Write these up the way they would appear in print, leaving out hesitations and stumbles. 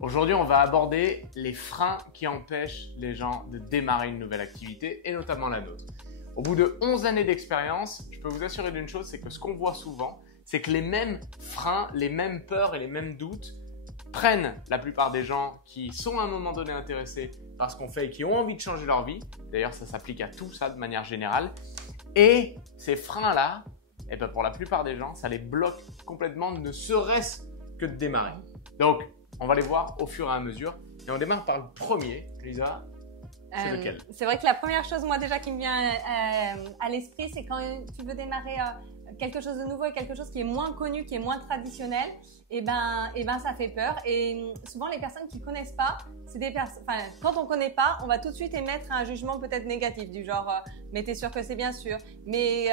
Aujourd'hui, on va aborder les freins qui empêchent les gens de démarrer une nouvelle activité et notamment la nôtre. Au bout de 11 années d'expérience, je peux vous assurer d'une chose, c'est que ce qu'on voit souvent, c'est que les mêmes freins, les mêmes peurs et les mêmes doutes prennent la plupart des gens qui sont à un moment donné intéressés par ce qu'on fait et qui ont envie de changer leur vie. D'ailleurs, ça s'applique à tout ça de manière générale. Et ces freins-là, pour la plupart des gens, ça les bloque complètement, ne serait-ce que de démarrer. Donc, on va les voir au fur et à mesure. Et on démarre par le premier. Lisa, c'est lequel? C'est vrai que la première chose, moi déjà, qui me vient à l'esprit, c'est quand tu veux démarrer quelque chose de nouveau et quelque chose qui est moins connu, qui est moins traditionnel, et ben ça fait peur. Et souvent, les personnes qui connaissent pas, c'est des personnes. Enfin, quand on connaît pas, on va tout de suite émettre un jugement peut-être négatif, du genre mais t'es sûr que c'est bien sûr, mais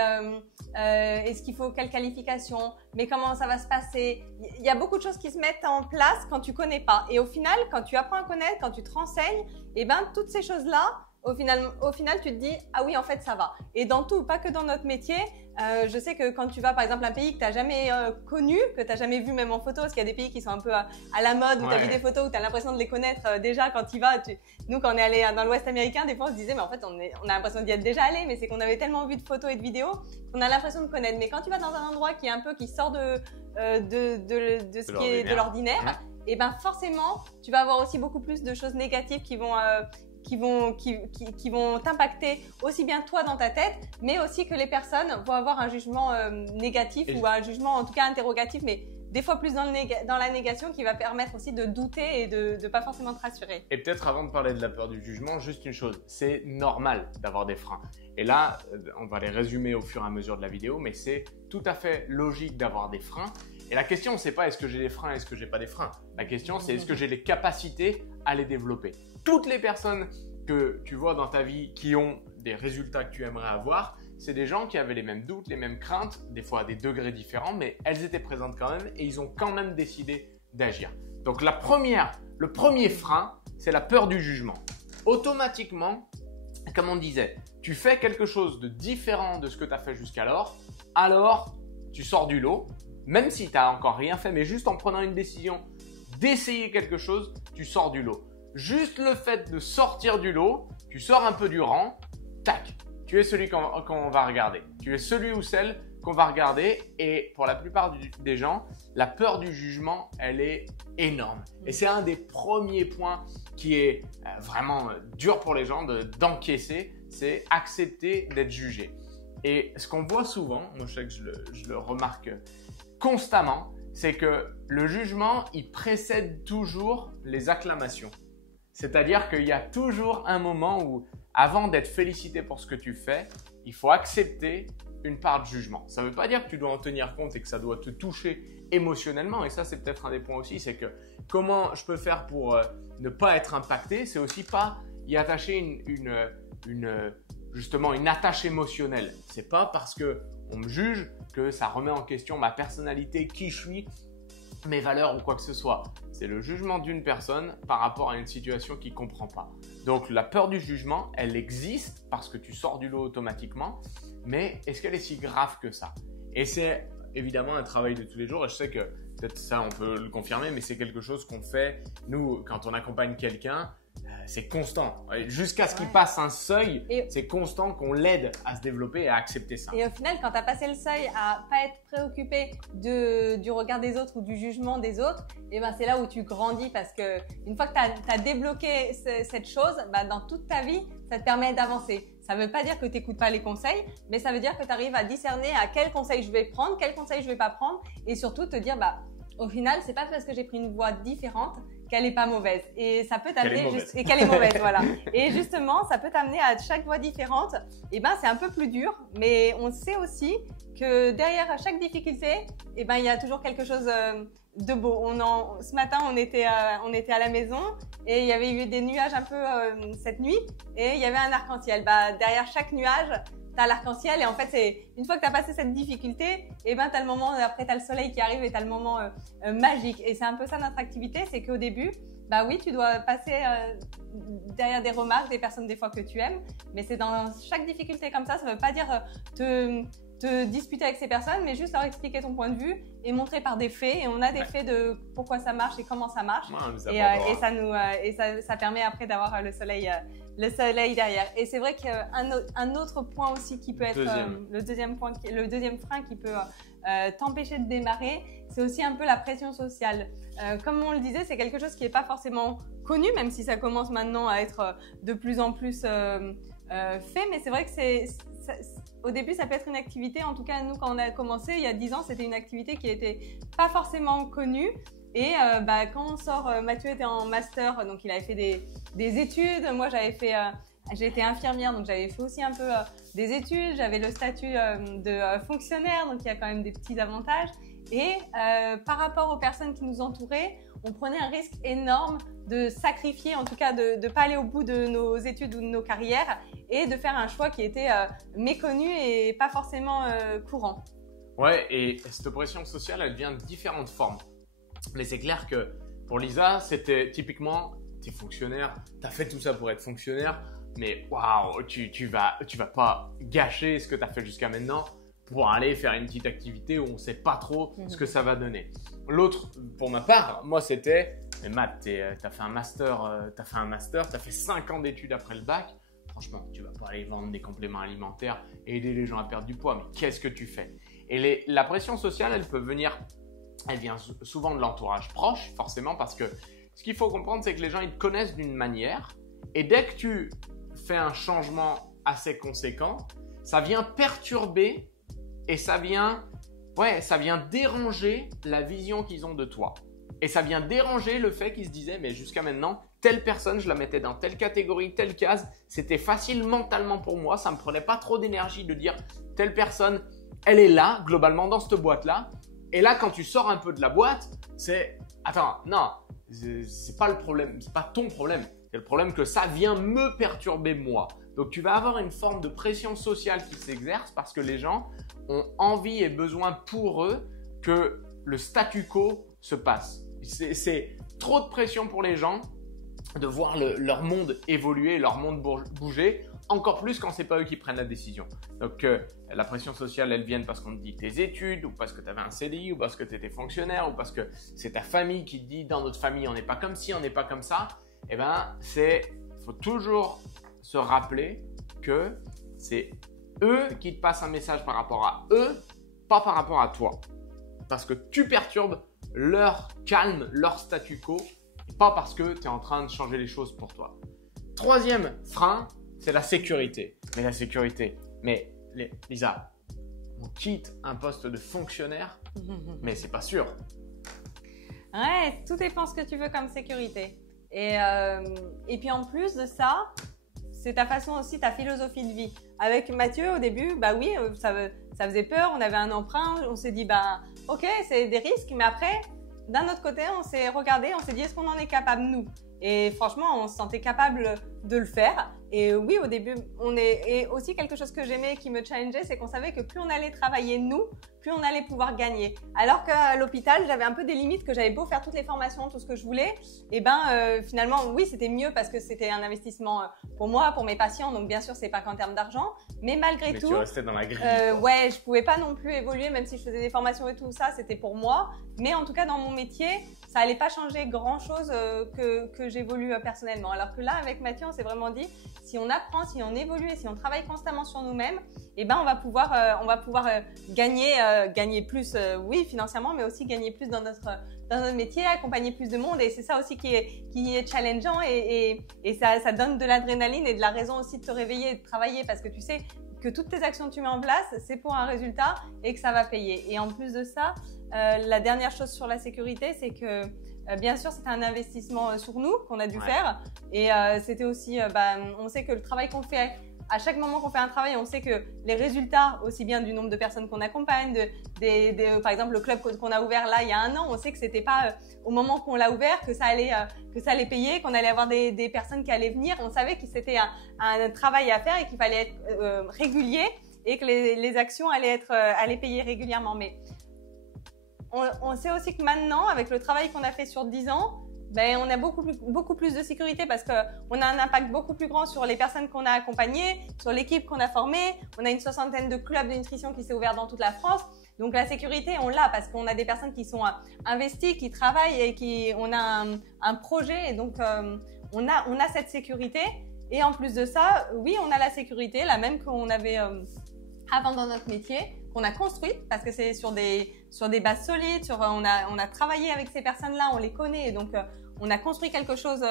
est-ce qu'il faut quelle qualification, mais comment ça va se passer? Il y a beaucoup de choses qui se mettent en place quand tu connais pas. Et au final, quand tu apprends à connaître, quand tu te renseignes, et ben toutes ces choses-là, au final, tu te dis « Ah oui, en fait, ça va ». Et dans tout, pas que dans notre métier, je sais que quand tu vas, par exemple, à un pays que tu n'as jamais connu, que tu n'as jamais vu même en photo, parce qu'il y a des pays qui sont un peu à la mode, où tu as vu des photos, où tu as l'impression de les connaître déjà quand tu y vas. Nous, quand on est allé dans l'Ouest américain, des fois, on se disait « Mais en fait, on a l'impression d'y être déjà allé ». Mais c'est qu'on avait tellement vu de photos et de vidéos qu'on a l'impression de connaître. Mais quand tu vas dans un endroit qui est un peu, qui sort de ce qui est de l'ordinaire, et ben forcément, tu vas avoir aussi beaucoup plus de choses négatives qui vont t'impacter aussi bien toi dans ta tête, mais aussi que les personnes vont avoir un jugement négatif ou un jugement en tout cas interrogatif, mais des fois plus dans la négation, qui va permettre aussi de douter et de pas forcément te rassurer. Et peut-être avant de parler de la peur du jugement, juste une chose, c'est normal d'avoir des freins. Et là, on va les résumer au fur et à mesure de la vidéo, mais c'est tout à fait logique d'avoir des freins. Et la question, c'est pas est-ce que j'ai des freins, est-ce que j'ai pas des freins. La question, c'est est-ce que j'ai les capacités à les développer. Toutes les personnes que tu vois dans ta vie qui ont des résultats que tu aimerais avoir, c'est des gens qui avaient les mêmes doutes, les mêmes craintes, des fois à des degrés différents, mais elles étaient présentes quand même et ils ont quand même décidé d'agir. Donc le premier frein, c'est la peur du jugement. Automatiquement, comme on disait, tu fais quelque chose de différent de ce que tu as fait jusqu'alors, alors tu sors du lot, même si tu n'as encore rien fait, mais juste en prenant une décision d'essayer quelque chose, tu sors du lot. Juste le fait de sortir du lot, tu sors un peu du rang, tac, tu es celui qu'on va regarder. Tu es celui ou celle qu'on va regarder et pour la plupart des gens, la peur du jugement, elle est énorme. Et c'est un des premiers points qui est vraiment dur pour les gens d'encaisser, c'est accepter d'être jugé. Et ce qu'on voit souvent, moi je sais que je le remarque constamment, c'est que le jugement, il précède toujours les acclamations. C'est-à-dire qu'il y a toujours un moment où, avant d'être félicité pour ce que tu fais, il faut accepter une part de jugement. Ça ne veut pas dire que tu dois en tenir compte et que ça doit te toucher émotionnellement. Et ça, c'est peut-être un des points aussi, c'est que comment je peux faire pour ne pas être impacté, c'est aussi pas y attacher justement une attache émotionnelle. C'est pas parce que on me juge que ça remet en question ma personnalité, qui je suis, mes valeurs ou quoi que ce soit. C'est le jugement d'une personne par rapport à une situation qu'il ne comprend pas. Donc la peur du jugement, elle existe parce que tu sors du lot automatiquement, mais est-ce qu'elle est si grave que ça? Et c'est évidemment un travail de tous les jours et je sais que peut-être ça on peut le confirmer, mais c'est quelque chose qu'on fait nous quand on accompagne quelqu'un. C'est constant. Jusqu'à ce qu'il passe un seuil, c'est constant qu'on l'aide à se développer et à accepter ça. Et au final, quand tu as passé le seuil à pas être préoccupé du regard des autres ou du jugement des autres, et ben c'est là où tu grandis parce que une fois que tu as débloqué cette chose, dans toute ta vie, ça te permet d'avancer. Ça ne veut pas dire que tu n'écoutes pas les conseils, mais ça veut dire que tu arrives à discerner à quel conseil je vais prendre, quel conseil je ne vais pas prendre et surtout te dire au final, c'est pas parce que j'ai pris une voie différente qu'elle est pas mauvaise. Et ça peut t'amener et qu'elle est mauvaise, voilà. Et justement, ça peut t'amener à chaque voie différente. Et c'est un peu plus dur, mais on sait aussi que derrière chaque difficulté, il y a toujours quelque chose de beau. Ce matin, on était à la maison et il y avait eu des nuages un peu cette nuit et il y avait un arc-en-ciel. Derrière chaque nuage, t'as l'arc-en-ciel et en fait, c'est une fois que t'as passé cette difficulté, t'as le moment, après t'as le soleil qui arrive et t'as le moment magique. Et c'est un peu ça notre activité, c'est qu'au début, oui, tu dois passer derrière des remarques des personnes des fois que tu aimes, mais c'est dans chaque difficulté comme ça veut pas dire te disputer avec ces personnes, mais juste leur expliquer ton point de vue et montrer par des faits. Et on a des faits de pourquoi ça marche et comment ça marche. Ça permet après d'avoir le soleil derrière. Et c'est vrai qu'un autre point aussi qui peut être le deuxième frein qui peut t'empêcher de démarrer, c'est aussi un peu la pression sociale. Comme on le disait, c'est quelque chose qui n'est pas forcément connu, même si ça commence maintenant à être de plus en plus fait. Mais c'est vrai que au début, ça peut être une activité. En tout cas, nous, quand on a commencé il y a 10 ans, c'était une activité qui n'était pas forcément connue. Et quand on sort, Mathieu était en master, donc il avait fait des études. Moi, j'ai été infirmière, donc j'avais fait aussi un peu des études. J'avais le statut de fonctionnaire, donc il y a quand même des petits avantages. Et par rapport aux personnes qui nous entouraient, on prenait un risque énorme de sacrifier, en tout cas de ne pas aller au bout de nos études ou de nos carrières et de faire un choix qui était méconnu et pas forcément courant. Ouais, et cette pression sociale, elle vient de différentes formes. Mais c'est clair que pour Lisa, c'était typiquement, tu es fonctionnaire, tu as fait tout ça pour être fonctionnaire, mais waouh, tu vas pas gâcher ce que tu as fait jusqu'à maintenant pour aller faire une petite activité où on ne sait pas trop ce que ça va donner. L'autre, pour ma part, moi c'était, mais Matt, tu as fait un master, tu as fait 5 ans d'études après le bac. Franchement, tu vas pas aller vendre des compléments alimentaires et aider les gens à perdre du poids, mais qu'est-ce que tu fais? Et la pression sociale, elle vient souvent de l'entourage proche, forcément, parce que ce qu'il faut comprendre, c'est que les gens, ils te connaissent d'une manière, et dès que tu fais un changement assez conséquent, ça vient perturber et ça vient déranger la vision qu'ils ont de toi. Et ça vient déranger le fait qu'ils se disaient, mais jusqu'à maintenant, telle personne, je la mettais dans telle catégorie, telle case, c'était facile mentalement pour moi, ça me prenait pas trop d'énergie de dire telle personne, elle est là, globalement, dans cette boîte-là. Et là, quand tu sors un peu de la boîte, attends, non, c'est pas le problème, c'est pas ton problème. C'est le problème que ça vient me perturber moi. Donc, tu vas avoir une forme de pression sociale qui s'exerce parce que les gens ont envie et besoin pour eux que le statu quo se passe. C'est trop de pression pour les gens de voir leur monde évoluer, leur monde bouger, encore plus quand c'est pas eux qui prennent la décision. Donc la pression sociale, elle vient parce qu'on te dit tes études, ou parce que tu avais un CDI, ou parce que tu étais fonctionnaire, ou parce que c'est ta famille qui te dit dans notre famille on n'est pas comme ci, on n'est pas comme ça. Eh ben, faut toujours se rappeler que c'est eux qui te passent un message par rapport à eux, pas par rapport à toi. Parce que tu perturbes leur calme, leur statu quo, et pas parce que tu es en train de changer les choses pour toi. Troisième frein, c'est la sécurité. Mais Lisa, on quitte un poste de fonctionnaire, mais c'est pas sûr. Ouais, tout dépend ce que tu veux comme sécurité. Et puis en plus de ça, c'est ta façon aussi, ta philosophie de vie. Avec Mathieu, au début, bah oui, ça faisait peur, on avait un emprunt, on s'est dit, bah ok, c'est des risques, mais après, d'un autre côté, on s'est regardé, on s'est dit, est-ce qu'on en est capable, nous? Et franchement, on se sentait capable de le faire. Et oui, au début, et aussi quelque chose que j'aimais qui me challengeait, c'est qu'on savait que plus on allait travailler nous, plus on allait pouvoir gagner. Alors qu'à l'hôpital, j'avais un peu des limites, que j'avais beau faire toutes les formations, tout ce que je voulais. Et finalement, oui, c'était mieux parce que c'était un investissement pour moi, pour mes patients. Donc bien sûr, c'est pas qu'en termes d'argent, mais malgré tout, tu restais dans la grille. Ouais, je pouvais pas non plus évoluer, même si je faisais des formations et tout ça, c'était pour moi. Mais en tout cas, dans mon métier, ça allait pas changer grand chose que j'évolue personnellement. Alors que là, avec Mathieu, on s'est vraiment dit, si on apprend, si on évolue et si on travaille constamment sur nous-mêmes, eh ben on va pouvoir gagner plus, oui, financièrement, mais aussi gagner plus dans notre métier, accompagner plus de monde. Et c'est ça aussi qui est challengeant et ça donne de l'adrénaline et de la raison aussi de te réveiller et de travailler parce que tu sais que toutes tes actions que tu mets en place, c'est pour un résultat et que ça va payer. Et en plus de ça, la dernière chose sur la sécurité, c'est que bien sûr, c'était un investissement sur nous qu'on a dû faire. Et c'était aussi, on sait que le travail qu'on fait, à chaque moment qu'on fait un travail, on sait que les résultats, aussi bien du nombre de personnes qu'on accompagne, par exemple le club qu'on a ouvert là il y a 1 an, on sait que c'était pas au moment qu'on l'a ouvert que ça allait payer, qu'on allait avoir des personnes qui allaient venir. On savait que c'était un travail à faire et qu'il fallait être régulier et que les actions allaient payer régulièrement. Mais on sait aussi que maintenant, avec le travail qu'on a fait sur 10 ans, ben, on a beaucoup plus de sécurité parce qu'on a un impact beaucoup plus grand sur les personnes qu'on a accompagnées, sur l'équipe qu'on a formée. On a une 60aine de clubs de nutrition qui s'est ouvert dans toute la France. Donc la sécurité, on l'a parce qu'on a des personnes qui sont investies, qui travaillent et on a un projet. Et donc on a cette sécurité. Et en plus de ça, oui, on a la sécurité, la même qu'on avait avant dans notre métier, qu'on a construite parce que c'est sur des bases solides. On a travaillé avec ces personnes-là, on les connaît. Et donc on a construit quelque chose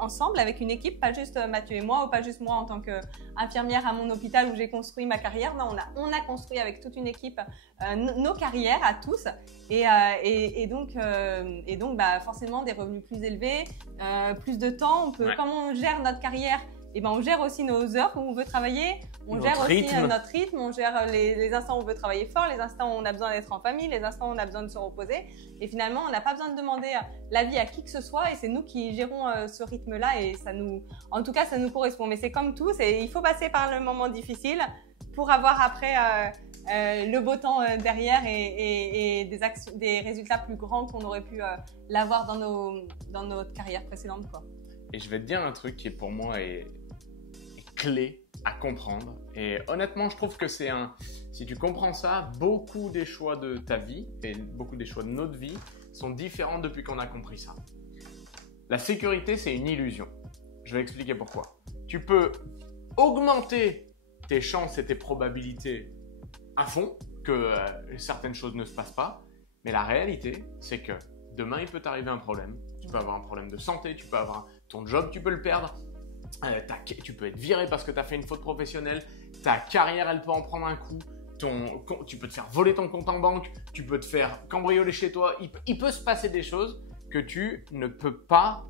ensemble avec une équipe, pas juste Mathieu et moi, ou pas juste moi en tant qu'infirmière à mon hôpital où j'ai construit ma carrière. Non, on a construit avec toute une équipe nos carrières à tous et donc bah, forcément des revenus plus élevés, plus de temps. Comme on gère notre carrière, et ben on gère aussi nos heures où on veut travailler, on gère aussi notre rythme, on gère les instants où on veut travailler fort, les instants où on a besoin d'être en famille, les instants où on a besoin de se reposer. Et finalement, on n'a pas besoin de demander l'avis à qui que ce soit et c'est nous qui gérons ce rythme-là et en tout cas, ça nous correspond. Mais c'est comme tout, il faut passer par le moment difficile pour avoir après le beau temps derrière et des résultats plus grands qu'on aurait pu l'avoir dans notre carrière précédente, quoi. Et je vais te dire un truc qui pour moi est clé à comprendre. Et honnêtement, je trouve que si tu comprends ça, beaucoup des choix de ta vie et beaucoup des choix de notre vie sont différents depuis qu'on a compris ça. La sécurité, c'est une illusion. Je vais expliquer pourquoi. Tu peux augmenter tes chances et tes probabilités à fond que certaines choses ne se passent pas. Mais la réalité, c'est que demain, il peut t'arriver un problème. Tu peux avoir un problème de santé, tu peux avoir ton job, tu peux le perdre. Tu peux être viré parce que tu as fait une faute professionnelle. Ta carrière, elle peut en prendre un coup. Tu peux te faire voler ton compte en banque. Tu peux te faire cambrioler chez toi. Il peut se passer des choses que tu ne peux pas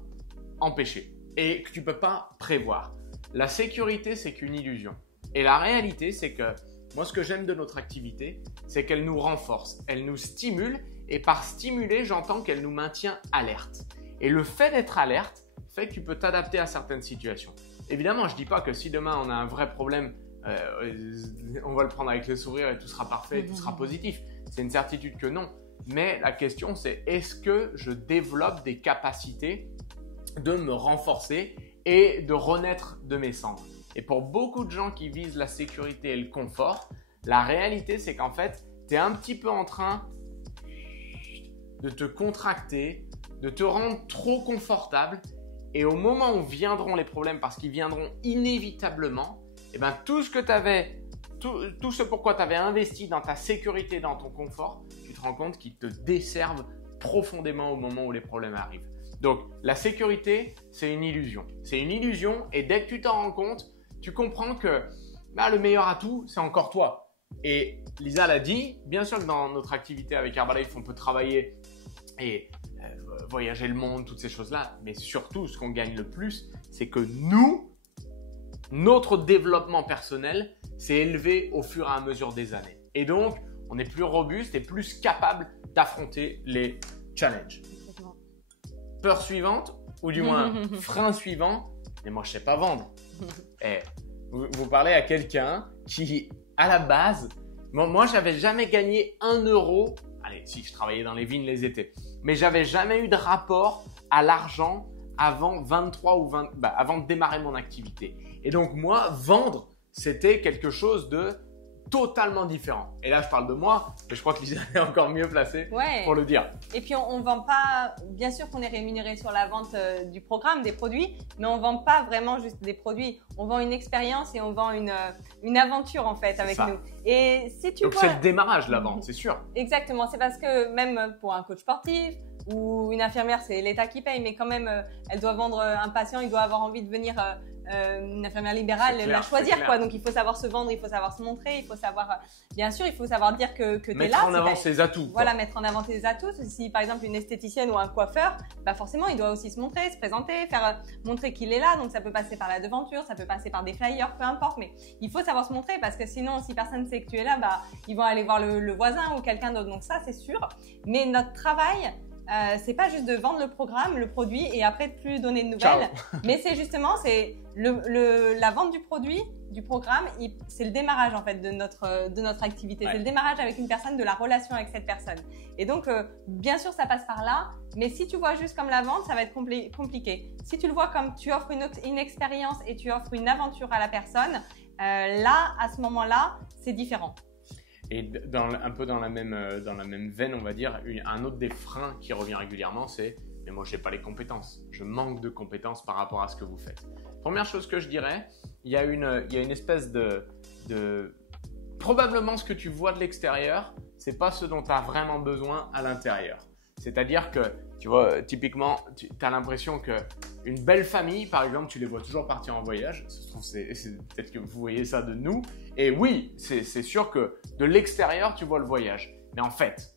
empêcher et que tu ne peux pas prévoir. La sécurité, c'est qu'une illusion. Et la réalité, c'est que moi, ce que j'aime de notre activité, c'est qu'elle nous renforce, elle nous stimule. Et par stimuler, j'entends qu'elle nous maintient alerte. Et le fait d'être alerte fait que tu peux t'adapter à certaines situations. Évidemment, je ne dis pas que si demain on a un vrai problème, on va le prendre avec le sourire et tout sera parfait, tout sera positif. C'est une certitude que non. Mais la question, c'est est-ce que je développe des capacités de me renforcer et de renaître de mes cendres? Et pour beaucoup de gens qui visent la sécurité et le confort, la réalité, c'est qu'en fait, tu es un petit peu en train de te contracter, de te rendre trop confortable et au moment où viendront les problèmes, parce qu'ils viendront inévitablement, et ben tout ce pourquoi tu avais investi dans ta sécurité, dans ton confort, tu te rends compte qu'ils te desservent profondément au moment où les problèmes arrivent. Donc la sécurité, c'est une illusion. C'est une illusion et dès que tu t'en rends compte, tu comprends que le meilleur atout, c'est encore toi. Et Lisa l'a dit, bien sûr que dans notre activité avec Herbalife, on peut travailler et voyager le monde, toutes ces choses-là. Mais surtout, ce qu'on gagne le plus, c'est que notre développement personnel s'est élevé au fur et à mesure des années. Et donc, on est plus robuste et plus capable d'affronter les challenges. Peur suivante, ou du moins frein suivant, mais moi je sais pas vendre. Vous parlez à quelqu'un qui, à la base, moi j'avais jamais gagné 1 euro. Allez, si je travaillais dans les vignes les étés, mais j'avais jamais eu de rapport à l'argent avant 23 ou 20, avant de démarrer mon activité. Et donc moi, vendre, c'était quelque chose de totalement différent. Et là, je parle de moi, mais je crois que Lisa est encore mieux placée pour le dire. Et puis, on ne vend pas, bien sûr qu'on est rémunéré sur la vente du programme, des produits, mais on ne vend pas vraiment juste des produits. On vend une expérience et on vend une aventure en fait avec nous. Et si tu Donc, c'est le démarrage, la vente, c'est sûr. Exactement. C'est parce que même pour un coach sportif ou une infirmière, c'est l'État qui paye, mais quand même, elle doit vendre un patient, il doit avoir envie de venir… une infirmière libérale, la choisir quoi. Donc il faut savoir se vendre, il faut savoir se montrer, il faut savoir, bien sûr, il faut savoir dire que tu es là. Mettre en avant ses atouts. Voilà, mettre en avant tes atouts. Si par exemple une esthéticienne ou un coiffeur, forcément il doit aussi se montrer, se présenter, faire montrer qu'il est là. Donc ça peut passer par la devanture, ça peut passer par des flyers, peu importe. Mais il faut savoir se montrer parce que sinon, si personne ne sait que tu es là, ils vont aller voir le voisin ou quelqu'un d'autre. Donc ça c'est sûr. Mais notre travail c'est pas juste de vendre le programme, le produit et après de plus donner de nouvelles. Mais c'est justement, c'est la vente du produit, du programme, c'est le démarrage en fait de notre activité. Ouais. C'est le démarrage avec une personne, de la relation avec cette personne. Et donc, bien sûr, ça passe par là. Mais si tu vois juste comme la vente, ça va être compliqué. Si tu le vois comme tu offres une expérience et tu offres une aventure à la personne, là, à ce moment-là, c'est différent. Et un peu dans la même veine, on va dire, un autre des freins qui revient régulièrement, c'est « mais moi, je n'ai pas les compétences. Je manque de compétences par rapport à ce que vous faites. » Première chose que je dirais, il y a une espèce de… Probablement, ce que tu vois de l'extérieur, ce n'est pas ce dont tu as vraiment besoin à l'intérieur. C'est-à-dire que, tu vois, typiquement, tu as l'impression qu'une belle famille, par exemple, tu les vois toujours partir en voyage. Ça se trouve, peut-être que vous voyez ça de nous. Et oui, c'est sûr que de l'extérieur, tu vois le voyage. Mais en fait,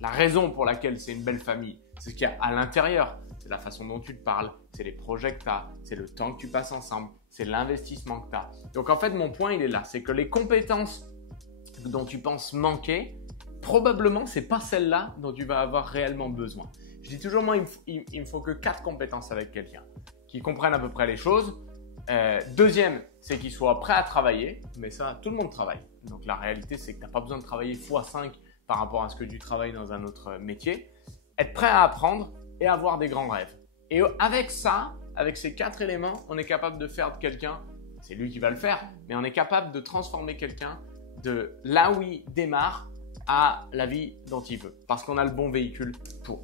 la raison pour laquelle c'est une belle famille, c'est ce qu'il y a à l'intérieur. C'est la façon dont tu te parles, c'est les projets que tu as, c'est le temps que tu passes ensemble, c'est l'investissement que tu as. Donc en fait, mon point, il est là. C'est que les compétences dont tu penses manquer, probablement, ce n'est pas celle-là dont tu vas avoir réellement besoin. Je dis toujours, moi, il me faut que 4 compétences avec quelqu'un qui comprennent à peu près les choses. Deuxième, c'est qu'il soit prêt à travailler, mais ça, tout le monde travaille. Donc la réalité, c'est que tu n'as pas besoin de travailler x5 par rapport à ce que tu travailles dans un autre métier. Être prêt à apprendre et avoir des grands rêves. Et avec ça, avec ces 4 éléments, on est capable de faire de quelqu'un, c'est lui qui va le faire, mais on est capable de transformer quelqu'un de là où il démarre à la vie dont il veut, parce qu'on a le bon véhicule pour.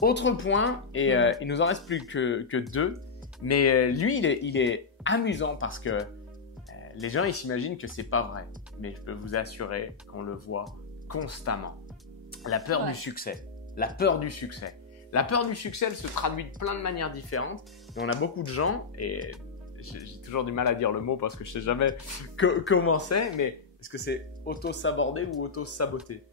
Autre point, et il nous en reste plus que 2, mais lui, il est amusant parce que les gens, ils s'imaginent que c'est pas vrai, mais je peux vous assurer qu'on le voit constamment. La peur du succès. La peur du succès. La peur du succès, elle se traduit de plein de manières différentes, mais on a beaucoup de gens, et j'ai toujours du mal à dire le mot parce que je sais jamais comment c'est, mais est-ce que c'est auto-saborder ou auto-saboter?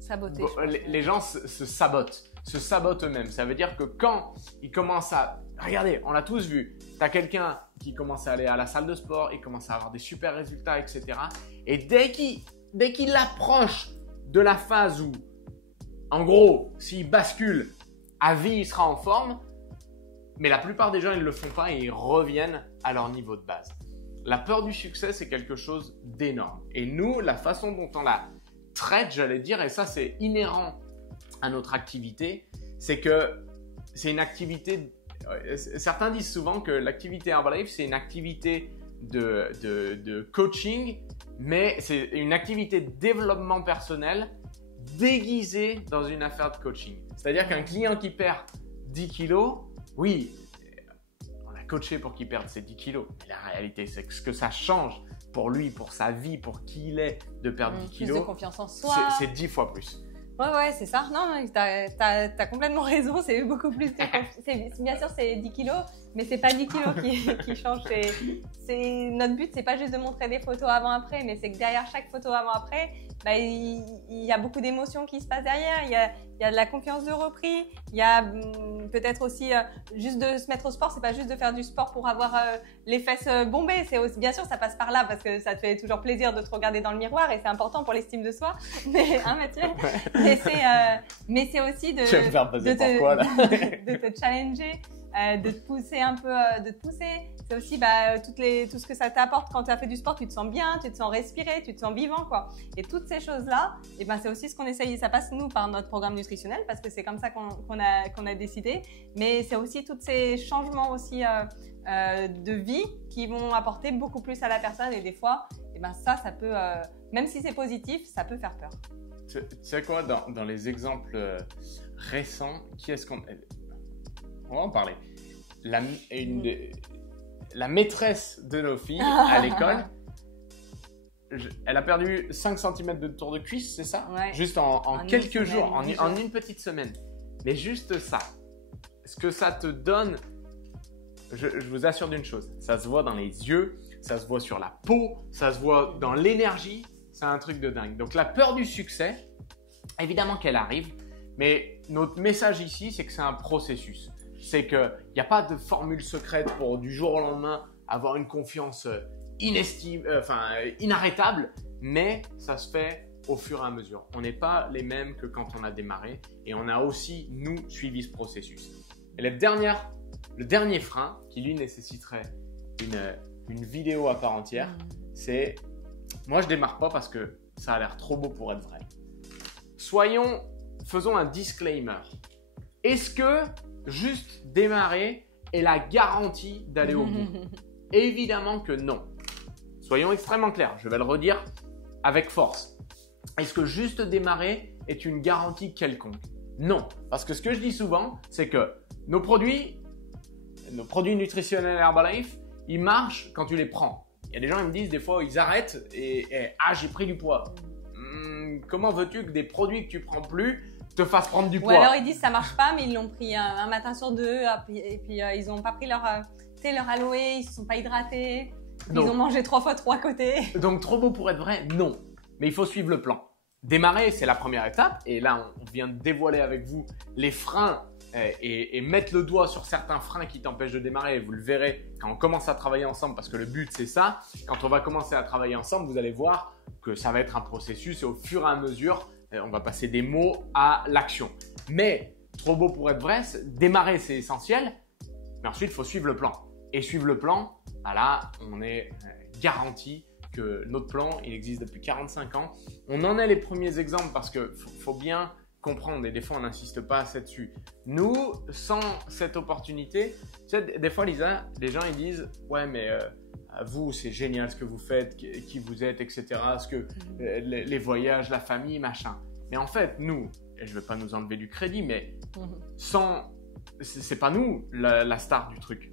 Saboter. Bon, les gens se sabotent eux-mêmes. Ça veut dire que quand ils commencent à… Regardez, on l'a tous vu. Tu as quelqu'un qui commence à aller à la salle de sport, il commence à avoir des super résultats, etc. Et dès qu'il approche de la phase où, en gros, s'il bascule, à vie, il sera en forme, mais la plupart des gens, ils ne le font pas et ils reviennent à leur niveau de base. La peur du succès, c'est quelque chose d'énorme. Et nous, la façon dont on la traite, j'allais dire, et ça, c'est inhérent à notre activité, c'est que c'est une activité… Certains disent souvent que l'activité Herbalife, c'est une activité de coaching, mais c'est une activité de développement personnel déguisée dans une affaire de coaching. C'est-à-dire qu'un client qui perd 10 kilos, oui, on l'a coaché pour qu'il perde ses 10 kilos. Mais la réalité, c'est que ce que ça change pour lui, pour sa vie, pour qui il est, de perdre 10 kilos, plus de confiance en soi. C'est 10 fois plus. Ouais, c'est ça. Non, t'as complètement raison. C'est beaucoup plus que… Bien sûr, c'est 10 kilos, mais c'est pas 10 kilos qui changent. Notre but, c'est pas juste de montrer des photos avant-après, mais c'est que derrière chaque photo avant-après, bah, il y a beaucoup d'émotions qui se passent derrière. Il y a de la confiance de repris. Il y a peut-être aussi juste de se mettre au sport. C'est pas juste de faire du sport pour avoir les fesses bombées. C'est aussi, bien sûr, ça passe par là parce que ça te fait toujours plaisir de te regarder dans le miroir et c'est important pour l'estime de soi. Mais, hein, Mathieu? Mais c'est aussi de te challenger, de te pousser un peu, C'est aussi tout ce que ça t'apporte quand tu as fait du sport, tu te sens bien, tu te sens respirer, tu te sens vivant, quoi. Et toutes ces choses-là, et ben c'est aussi ce qu'on essaye. Ça passe nous par notre programme nutritionnel parce que c'est comme ça qu'on a décidé. Mais c'est aussi tous ces changements aussi de vie qui vont apporter beaucoup plus à la personne. Et des fois, et ben ça peut, même si c'est positif, ça peut faire peur. Tu sais quoi, dans les exemples récents, qui est-ce qu'on… On va en parler. La maîtresse de nos filles à l'école, elle a perdu 5 cm de tour de cuisse, c'est ça? Ouais. Juste en quelques jours, en une petite semaine. Mais juste ça, ce que ça te donne, je vous assure d'une chose, ça se voit dans les yeux, ça se voit sur la peau, ça se voit dans l'énergie, c'est un truc de dingue. Donc la peur du succès, évidemment qu'elle arrive, mais notre message ici, c'est que c'est un processus. C'est qu'il n'y a pas de formule secrète pour du jour au lendemain avoir une confiance inarrêtable, mais ça se fait au fur et à mesure. On n'est pas les mêmes que quand on a démarré et on a aussi, nous, suivi ce processus. Et le dernier frein qui, lui, nécessiterait une vidéo à part entière, c'est moi, je démarre pas parce que ça a l'air trop beau pour être vrai. Faisons un disclaimer. Est-ce que juste démarrer est la garantie d'aller au bout? Évidemment que non. Soyons extrêmement clairs, je vais le redire avec force. Est-ce que juste démarrer est une garantie quelconque? Non, parce que ce que je dis souvent, c'est que nos produits nutritionnels Herbalife, ils marchent quand tu les prends. Il y a des gens qui me disent des fois, ils arrêtent et j'ai pris du poids. Comment veux-tu que des produits que tu prends plus te fassent prendre du poids? Ou alors ils disent ça marche pas, mais ils l'ont pris un matin sur deux et puis ils n'ont pas pris leur aloe, ils se sont pas hydratés, ils ont mangé 3 fois 3 côtés. Donc trop beau pour être vrai? Non. Mais il faut suivre le plan. Démarrer, c'est la première étape et là on vient de dévoiler avec vous les freins et mettre le doigt sur certains freins qui t'empêchent de démarrer. Et vous le verrez quand on commence à travailler ensemble parce que le but c'est ça. Quand on va commencer à travailler ensemble, vous allez voir que ça va être un processus et au fur et à mesure, on va passer des mots à l'action. Mais trop beau pour être vrai, démarrer c'est essentiel, mais ensuite il faut suivre le plan. Et suivre le plan, bah là on est garanti que notre plan il existe depuis 45 ans. On en a les premiers exemples parce que faut bien comprendre et des fois on n'insiste pas assez dessus. Nous, sans cette opportunité, tu sais, des fois Lisa, les gens ils disent ouais mais vous c'est génial ce que vous faites, qui vous êtes, etc. Les voyages, la famille, machin. Mais en fait nous, et je ne vais pas nous enlever du crédit, mais c'est pas nous la star du truc,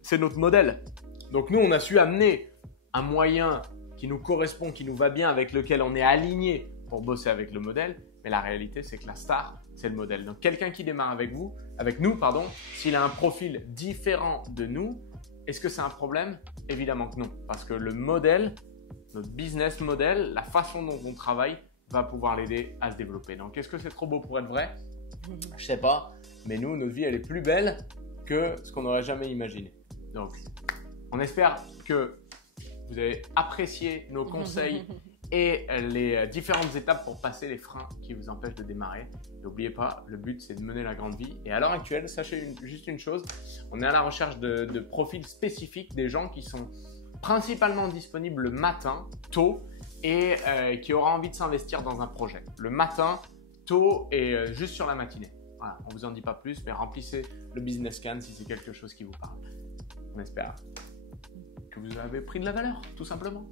c'est notre modèle. Donc nous on a su amener un moyen qui nous correspond, qui nous va bien, avec lequel on est aligné pour bosser avec le modèle. Mais la réalité, c'est que la star, c'est le modèle. Donc, quelqu'un qui démarre avec nous, s'il a un profil différent de nous, est-ce que c'est un problème? Évidemment que non. Parce que le modèle, notre business model, la façon dont on travaille, va pouvoir l'aider à se développer. Donc, est-ce que c'est trop beau pour être vrai? Je sais pas. Mais nous, notre vie, elle est plus belle que ce qu'on n'aurait jamais imaginé. Donc, on espère que vous avez apprécié nos conseils et les différentes étapes pour passer les freins qui vous empêchent de démarrer. N'oubliez pas, le but c'est de mener la grande vie. Et à l'heure actuelle, sachez juste une chose, on est à la recherche de profils spécifiques, des gens qui sont principalement disponibles le matin, tôt, et qui aura envie de s'investir dans un projet. Le matin, tôt et juste sur la matinée. Voilà, on ne vous en dit pas plus, mais remplissez le business can si c'est quelque chose qui vous parle. On espère que vous avez pris de la valeur, tout simplement.